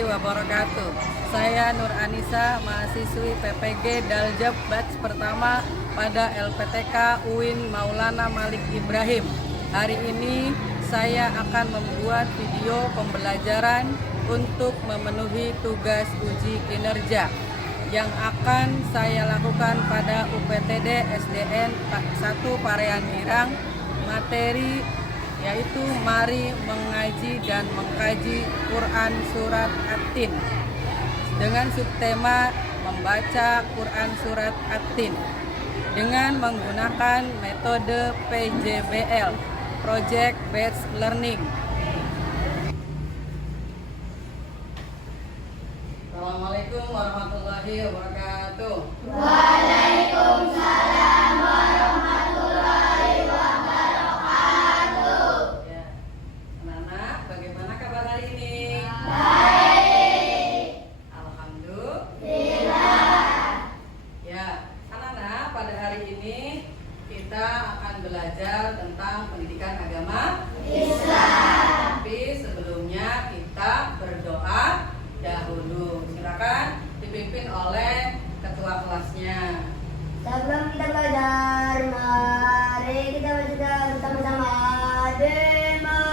warahmatullahi wabarakatuh. Saya Nur Anissa, mahasiswi PPG Daljab batch pertama pada LPTK UIN Maulana Malik Ibrahim. Hari ini saya akan membuat video pembelajaran untuk memenuhi tugas uji kinerja yang akan saya lakukan pada UPTD SDN 1 Parean Irang. Materi yaitu mari mengaji dan mengkaji Quran Surat At-Tin dengan subtema membaca Quran Surat At-Tin dengan menggunakan metode PJBL, Project Based Learning. Assalamualaikum warahmatullahi wabarakatuh. Waalaikumsalam warahmatullahi wabarakatuh. Ya. Anak-anak, bagaimana kabar hari ini? Baik. Alhamdulillah. Ya, anak-anak, pada hari ini kita akan belajar tentang pendidikan agama Islam. Tapi sebelumnya kita berdoa dahulu. Silakan dipimpin oleh ketua kelasnya. Sebelum kita belajar, mari kita baca bersama-sama. Dimulai.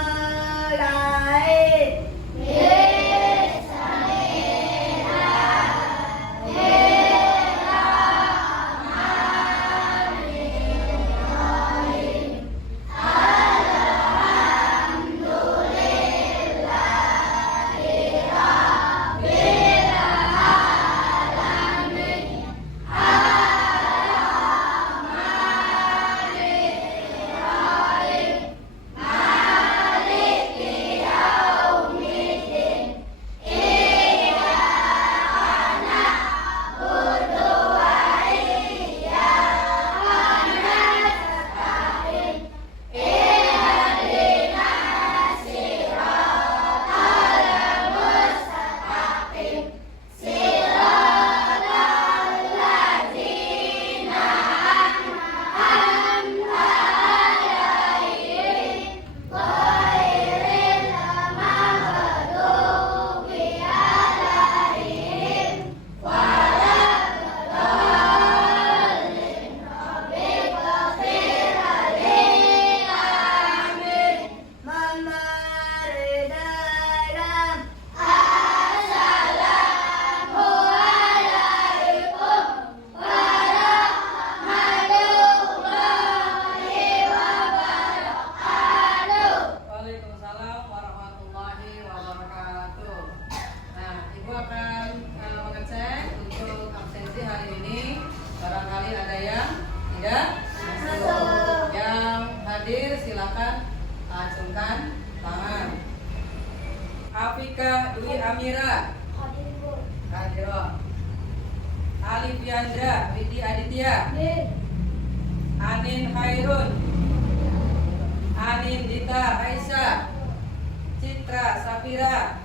Waalaikumsalam warahmatullahi wabarakatuh. Nah, Ibu akan mengecek untuk absensi hari ini. Barangkali ada yang tidak masuk. Yang hadir silakan acungkan tangan. Afika Dwi Amira Hadiroh. Alif Yandra Widi Aditya. Anin Khairun. Anin Dita Aisyah. Citra Safira.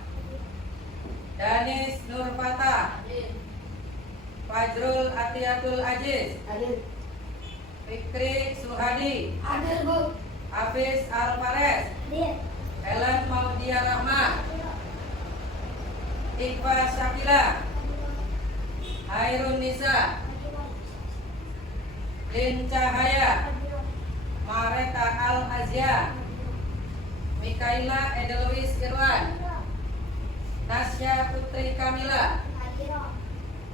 Danis Nur Fatah. Fajrul Atiatul Aziz. Fikri Suhadi. Hafiz Al-Fares. Helen Maudia Rahma. Iqbal Syakila. Hairun Nisa. Lin Cahaya. Mareta Al-Azia. Mikaela Edelois Irwan. Nasya Putri Kamila.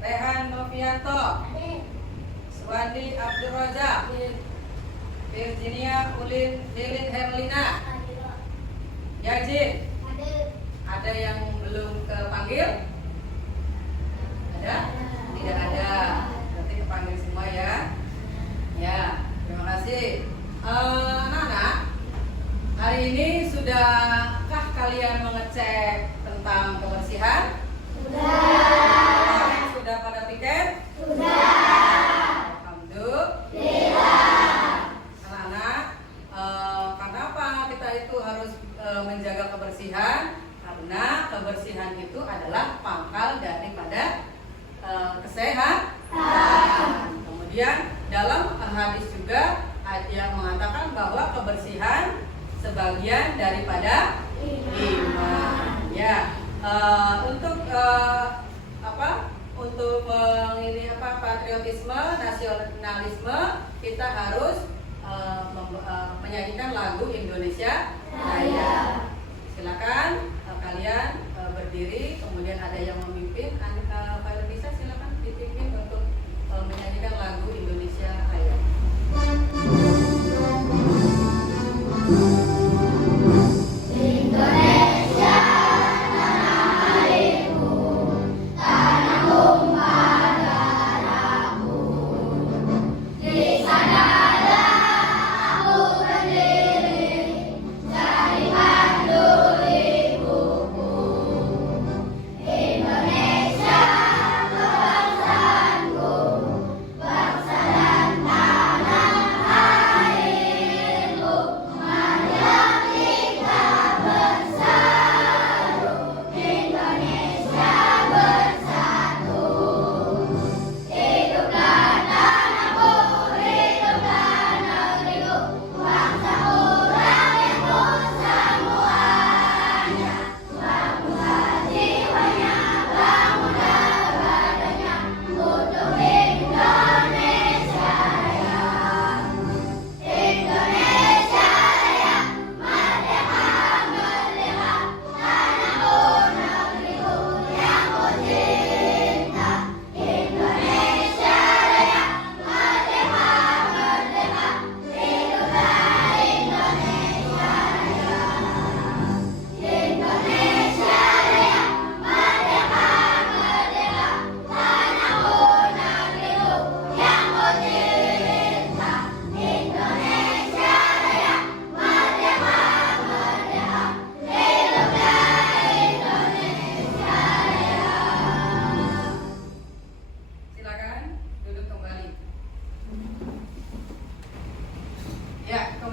Rehan Novianto. Suwandi Abdul Razak. Virginia Ulin Lilin Herlina. Yajid. Ada yang belum kepanggil? Ada? Tidak ada. Nanti kepanggil semua ya. Ya, terima kasih. Anak-anak, hari ini sudahkah kalian mengecek tentang kebersihan? Sudah. Sudah pada piket? Sudah. Alhamdulillah. Anak-anak, kenapa kita itu harus menjaga kebersihan? Karena kebersihan itu adalah pangkal daripada kesehatan. Kemudian dalam hadis juga yang mengatakan bahwa kebersihan sebagian daripada iman. Ya, Untuk Untuk patriotisme, nasionalisme, kita harus menyanyikan lagu Indonesia Raya. Silakan kalian berdiri, kemudian ada yang memimpin. Kalau bisa silakan dipimpin untuk menyanyikan lagu Indonesia Raya.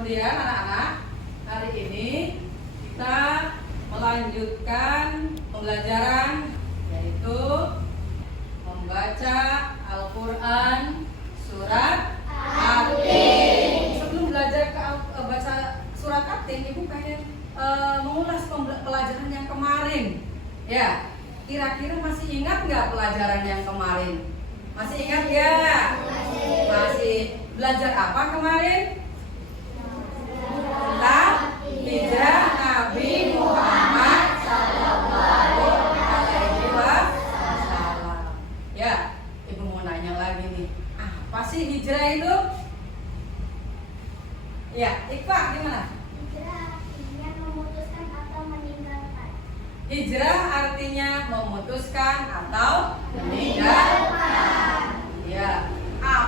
Kemudian anak-anak, hari ini kita melanjutkan pembelajaran yaitu membaca Al-Quran surat At-Tin. Sebelum belajar baca surat At-Tin, Ibu pengen mengulas pelajaran yang kemarin. Ya, kira-kira masih ingat nggak pelajaran yang kemarin? Masih ingat nggak? Masih. Belajar apa kemarin? Tentang hijrah Nabi Muhammad Sallallahu Alaihi Wasallam. Ya, Ibu mau nanya lagi nih, apa sih hijrah itu? Ya, Iqbal gimana? Hijrah artinya memutuskan atau meninggalkan. Hijrah artinya memutuskan atau meninggalkan. Ya.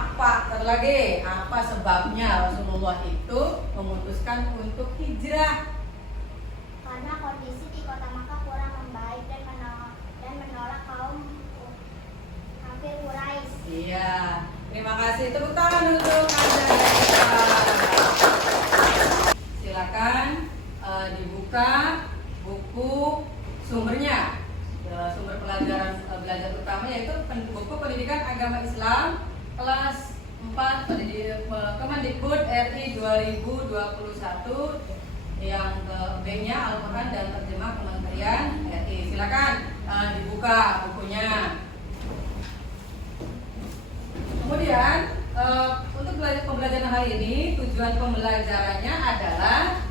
Apa sebabnya Rasulullah itu memutuskan untuk hijrah? Karena kondisi di kota Makkah kurang membaik dan menolak kaum kafir Quraisy. Iya, terima kasih. Tepuk tangan untuk Anda. Silakan dibuka buku sumbernya. Sumber pelajaran belajar utama yaitu buku Pendidikan Agama Islam kelas 4 Kemendikbud RI 2021 yang B-nya Al-Quran dan Terjemah Kementerian RI. Silakan dibuka bukunya. Kemudian untuk pembelajaran hari ini tujuan pembelajarannya adalah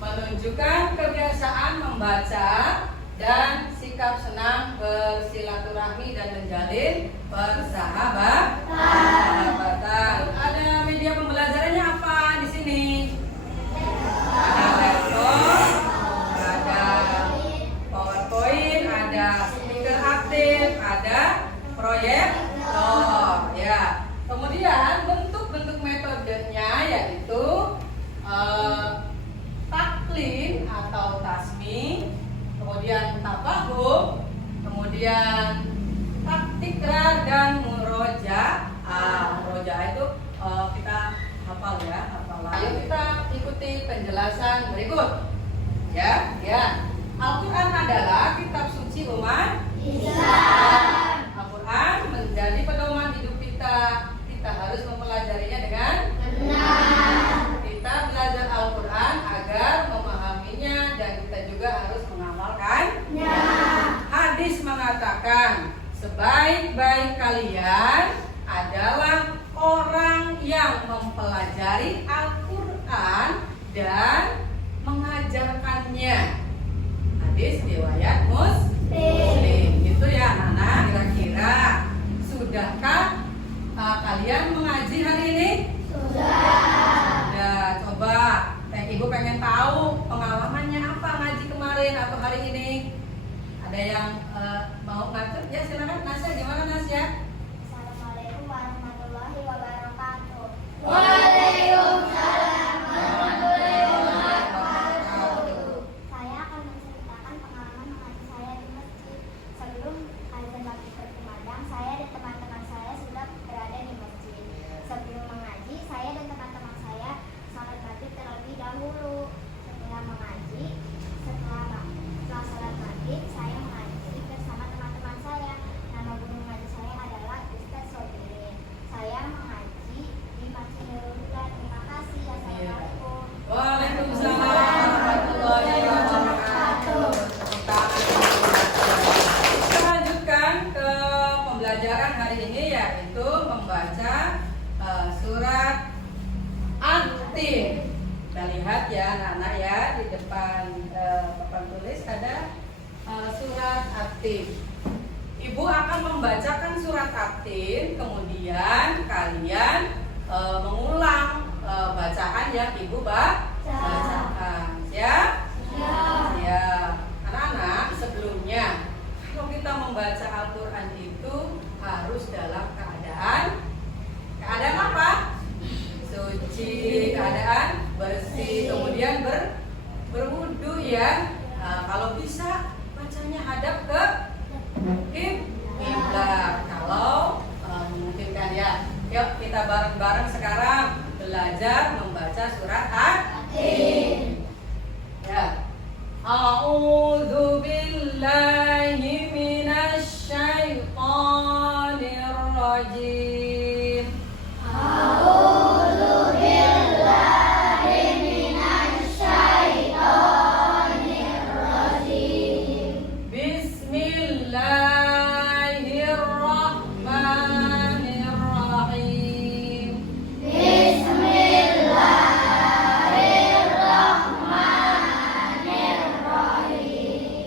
menunjukkan kebiasaan membaca dan sikap senang bersilaturahmi dan menjalin persahabatan. Ada media pembelajarannya apa di sini? Ada laptop, ada PowerPoint, ada speaker aktif, ada proyektor. Ya. Kemudian bentuk-bentuk metodenya yaitu taklin atau tasmi, kemudian tafahum, kemudian taktikrar dan murojaah. Murojaah itu kita hafal ya, hafal. Ayo kita ikuti penjelasan berikut. Ya. Al-Quran adalah kitab suci umat Islam. Al-Quran menjadi pedoman hidup kita. Kita harus mempelajarinya dengan benar. Kita belajar Al-Quran agar memahaminya dan kita juga harus mengamalkannya. sebaik-baik kalian adalah orang yang mempelajari Al-Quran dan mengajarkannya. Hadis riwayat Muslim. Itu ya anak-anak. Kira-kira sudahkah kalian mengaji hari ini? Sudah. Coba ibu pengen tahu pengalamannya apa ngaji kemarin atau hari ini. Ada yang mau ngatur? Ya silakan. Nasya, gimana Nasya? Assalamualaikum warahmatullahi wabarakatuh. Waalaikumsalam warahmatullahi wabarakatuh. Saya akan menceritakan pengalaman mengaji saya di masjid. Sebelum azan maghrib berkumandang, saya dan teman-teman saya sudah berada di masjid. Sebelum mengaji, saya dan teman-teman saya salat maghrib terlebih dahulu. Setelah salat maghrib, saya mengaji bersama teman-teman saya. Nama guru mengaji saya adalah Ustaz Sobirin. Saya mengaji di Masjid Nurul Huda. Terima kasih. Assalamualaikum. Waalaikumsalam warahmatullahi wabarakatuh. Kita lanjutkan ke pembelajaran hari ini, yaitu membaca surat At-Tin. Kita lihat ya anak-anak ya, di depan papan tulis ada surat At-Tin. Ibu akan membacakan surat At-Tin, kemudian kalian mengulang bacaan yang ibu bacakan. Ya? Ya. Anak-anak, sebelumnya kalau kita membaca Al-Quran itu harus dalam keadaan apa? Suci, keadaan bersih, kemudian berwudu ya. Kalau bisa bacanya hadap ke kiblat. Kalau memungkinkan ya. Yuk kita bareng-bareng sekarang belajar membaca surat At-Tin. Ya. A'udzu billahi minasy syaithanir rajim. A'udzu billahi minasy syaithanir rajim. Bismillahirrahmanirrahim. Bismillahirrahmanirrahim.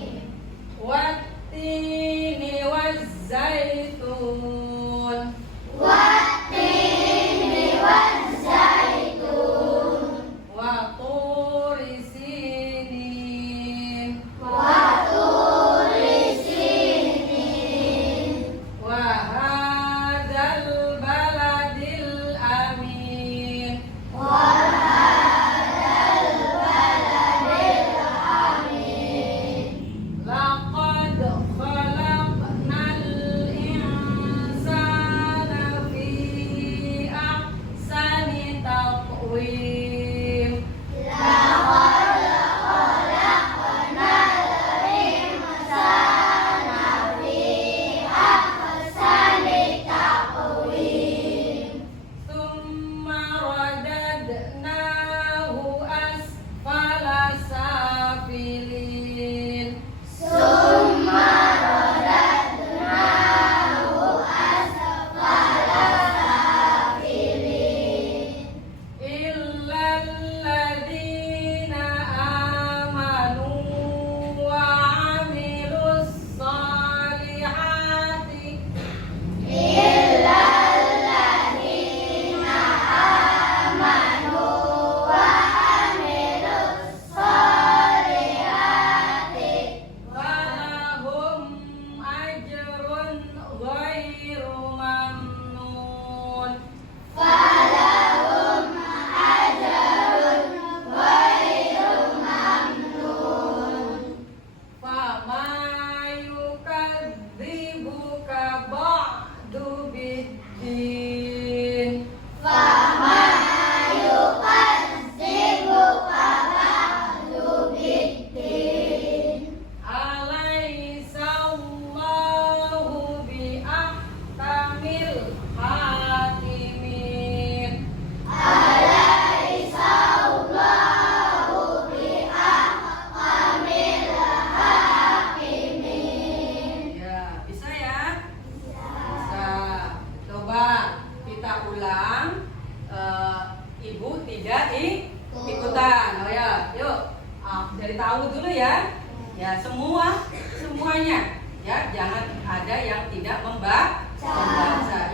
dulu ya. Ya, semuanya. Ya, jangan ada yang tidak membaca.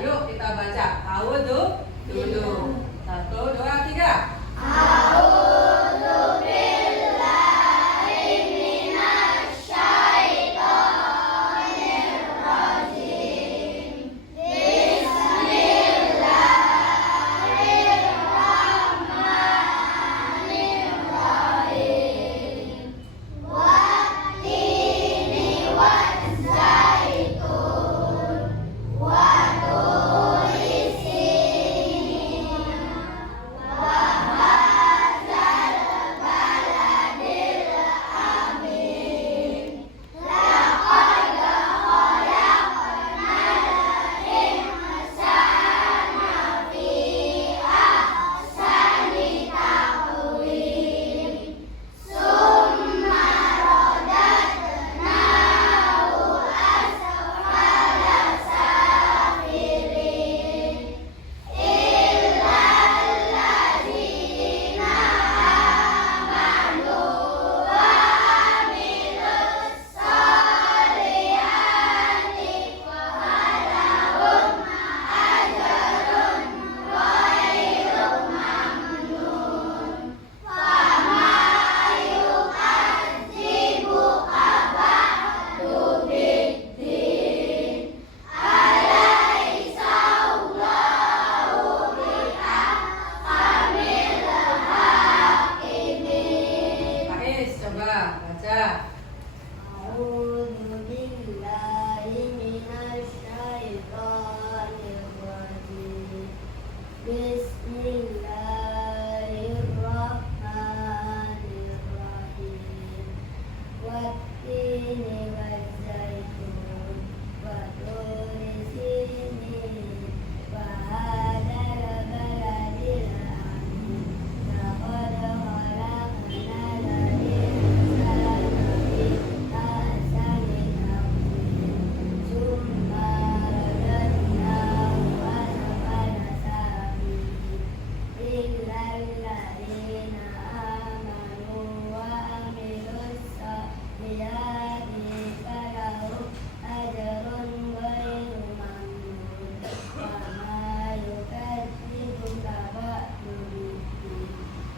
Yuk kita baca. A'udzu dulu. 1, 2, 3. A'udzu billahi minasyaitonir rajim. Bismillahirrahmanirrahim. Wattini wazzaitun wa turi sinin wa hadzal baladil amin. Laqad khalaqnal insana fi ahsani taqwim. Summa radadnahu asfala safilin. Illa alladzina amanu wa amilus solihati falahum ajrun ghairu mamnun. Fama yukadzibuka ba'du biddin. Alaysa Allahu biahkamil hakimin. Faiz, coba baca. A'udzu billahi minasyaitonir rajim. Bismillahirrahmanirrahim. Wattini wazzaitun wa turi sinin wa hadzal baladil amin. Laqad khalaqnal insana fi ahsani taqwim. Summa radadnahu asfala safilin. Illa alladzina amanu wa amilus solihati falahum ajrun ghairu mamnun. Wa ma yukadzibuka ba'du biddin.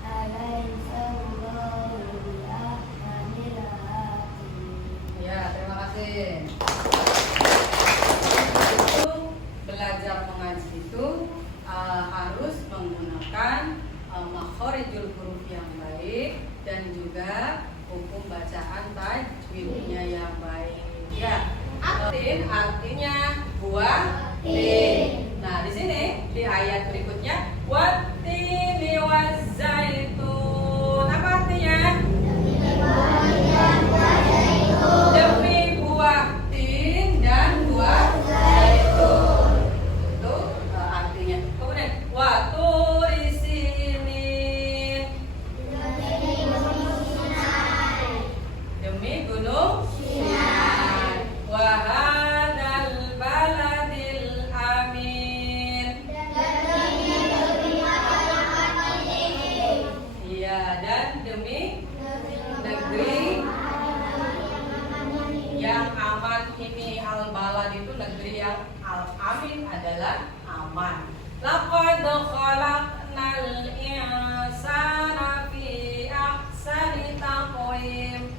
Alaysa Allahu biahkamil hakimin. Ya, terima kasih. Itu belajar mengaji itu harus menggunakan makhorijul huruf yang baik dan juga hukum bacaan tajwidnya yang baik. Ya, atin artinya buah tin. Nah, di sini di ayat berikutnya wattini wazzaitun. Apa artinya? Demi buah tin dan buah zaitun. Itu artinya. Kemudian waturi sinin. Demi gunung Sinai. Wa hadzal baladil amin. Iya, dan demi negeri yang aman ini. Al-balad itu negeri yang al-amin adalah aman. Laqad khalaqnal insana fi ahsani taqwim.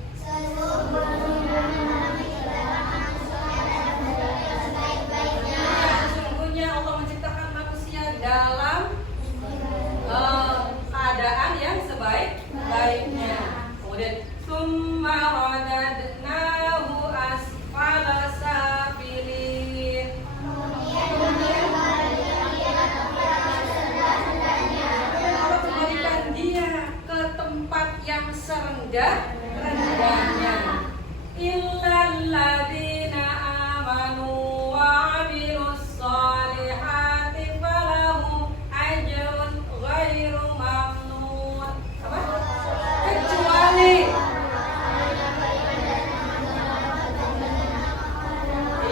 Sesungguhnya Allah menciptakan manusia dalam keadaan yang sebaik-baiknya. Kemudian summa radadnahu asfala safilin. Allah kembalikan dia ke tempat yang serendah-rendahnya. Illalladzina amanu wa amilus solihati falahum ajrun ghairu mamnun. Apa? Kecuali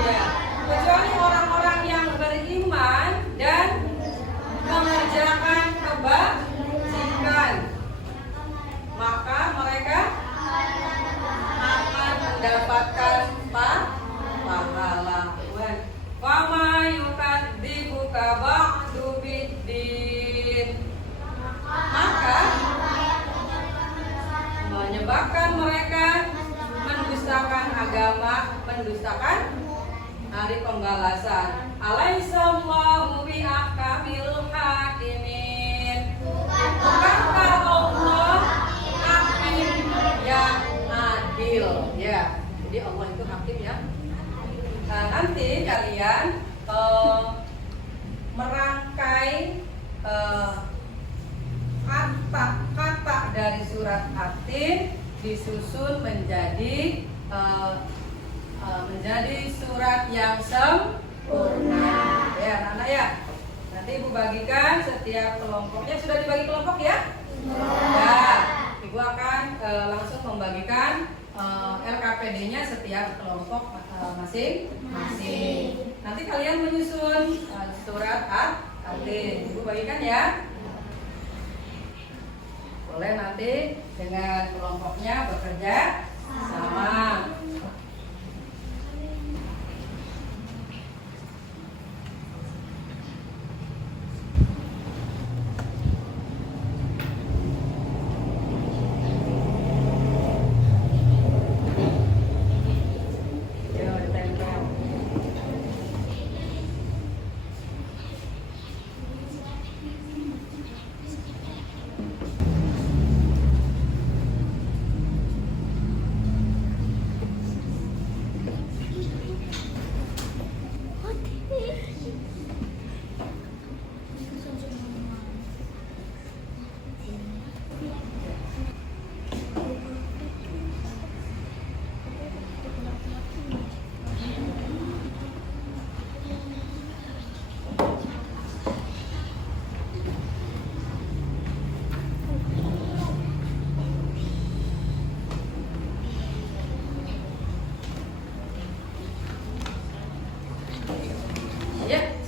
iya, kecuali orang-orang yang beriman dan mengerjakan kebajikan, maka mereka mendustakan hari pembalasan. Alaihissallahu bi'ahkamil hakimin. Bukankah Allah hakim yang adil? Ya, jadi Allah itu hakim yang. Nah, nanti kalian merangkai kata-kata dari surat At-Tin disusun menjadi surat yang sempurna. Ya, anak-anak ya. Nanti Ibu bagikan setiap kelompoknya. Sudah dibagi kelompok ya? Ya. Ibu akan langsung membagikan LKPD-nya setiap kelompok masing-masing. Nanti kalian menyusun surat At-Tin. Ibu bagikan ya. Boleh nanti dengan kelompoknya bekerja sama.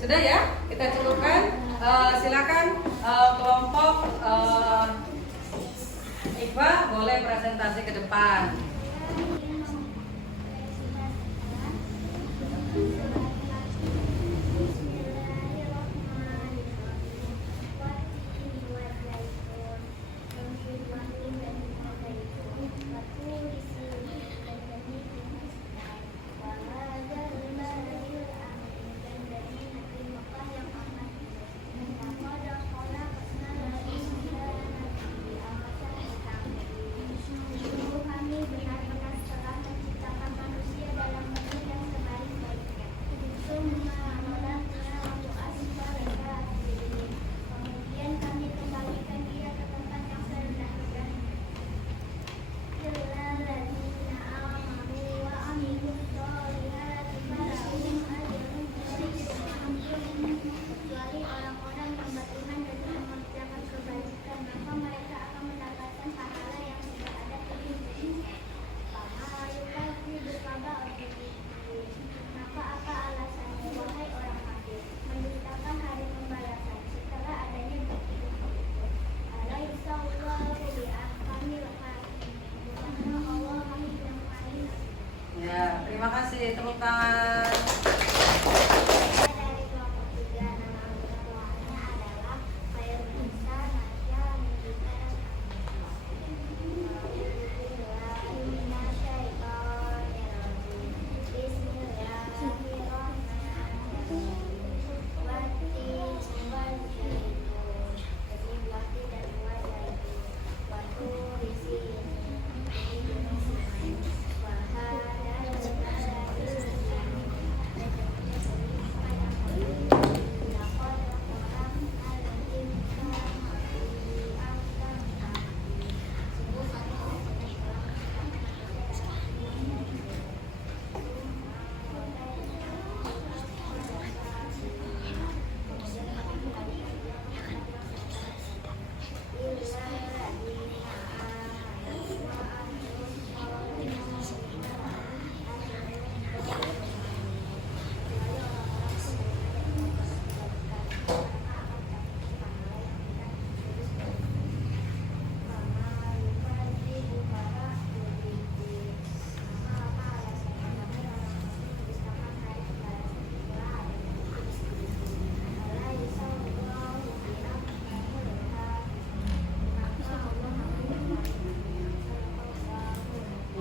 Sudah ya, kita cukupkan. Silakan kelompok Iqbal boleh presentasi ke depan. Ya, terima kasih. Tepuk tangan. Dari kelompok 3 nama anggota kelompoknya adalah Fairunisa, Nasya, Nidita,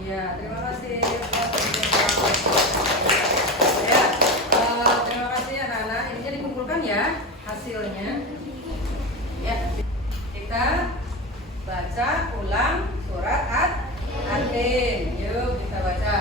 Ya, terima kasih. hasilnya. Ya, kita baca ulang surat At-Tin. Yuk kita baca.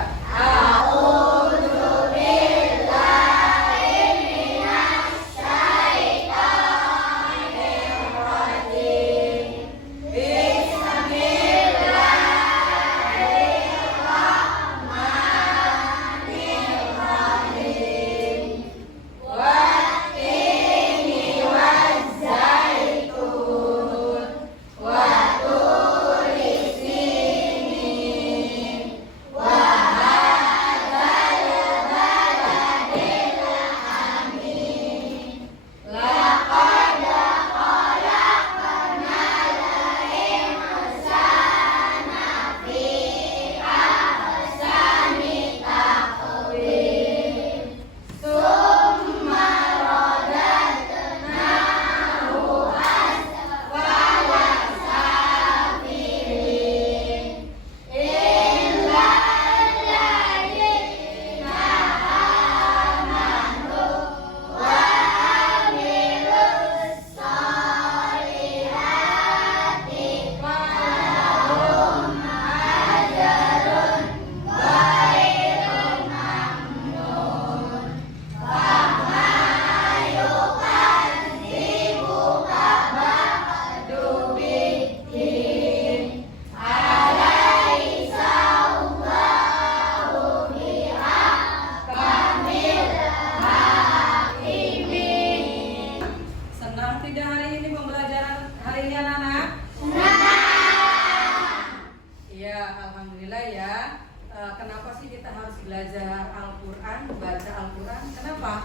Kenapa sih kita harus belajar Al-Quran, baca Al-Quran? Kenapa?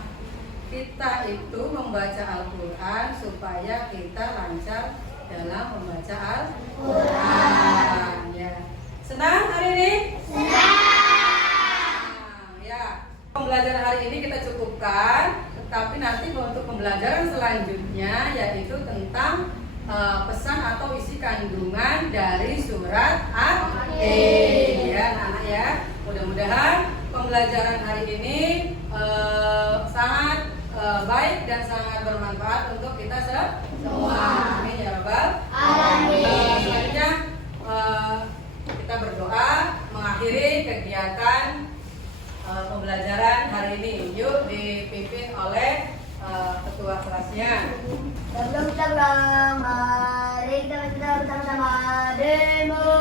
Kita itu membaca Al-Quran supaya kita lancar dalam membaca Al-Quran. Ya. Senang hari ini? Senang. Ya. Pembelajaran hari ini kita cukupkan, tetapi nanti untuk pembelajaran selanjutnya yaitu tentang pesan atau isi kandungan dari surat At-Tin. Ya, anak-anak ya. Mudah-mudahan pembelajaran hari ini sangat baik dan sangat bermanfaat untuk kita semua. Amin ya rabbal alamin. Selanjutnya kita berdoa mengakhiri kegiatan pembelajaran hari ini. Yuk dipimpin oleh ketua kelasnya. Sebelum mari kita bersama-sama dimulai.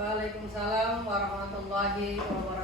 Waalaikumsalam warahmatullahi wabarakatuh.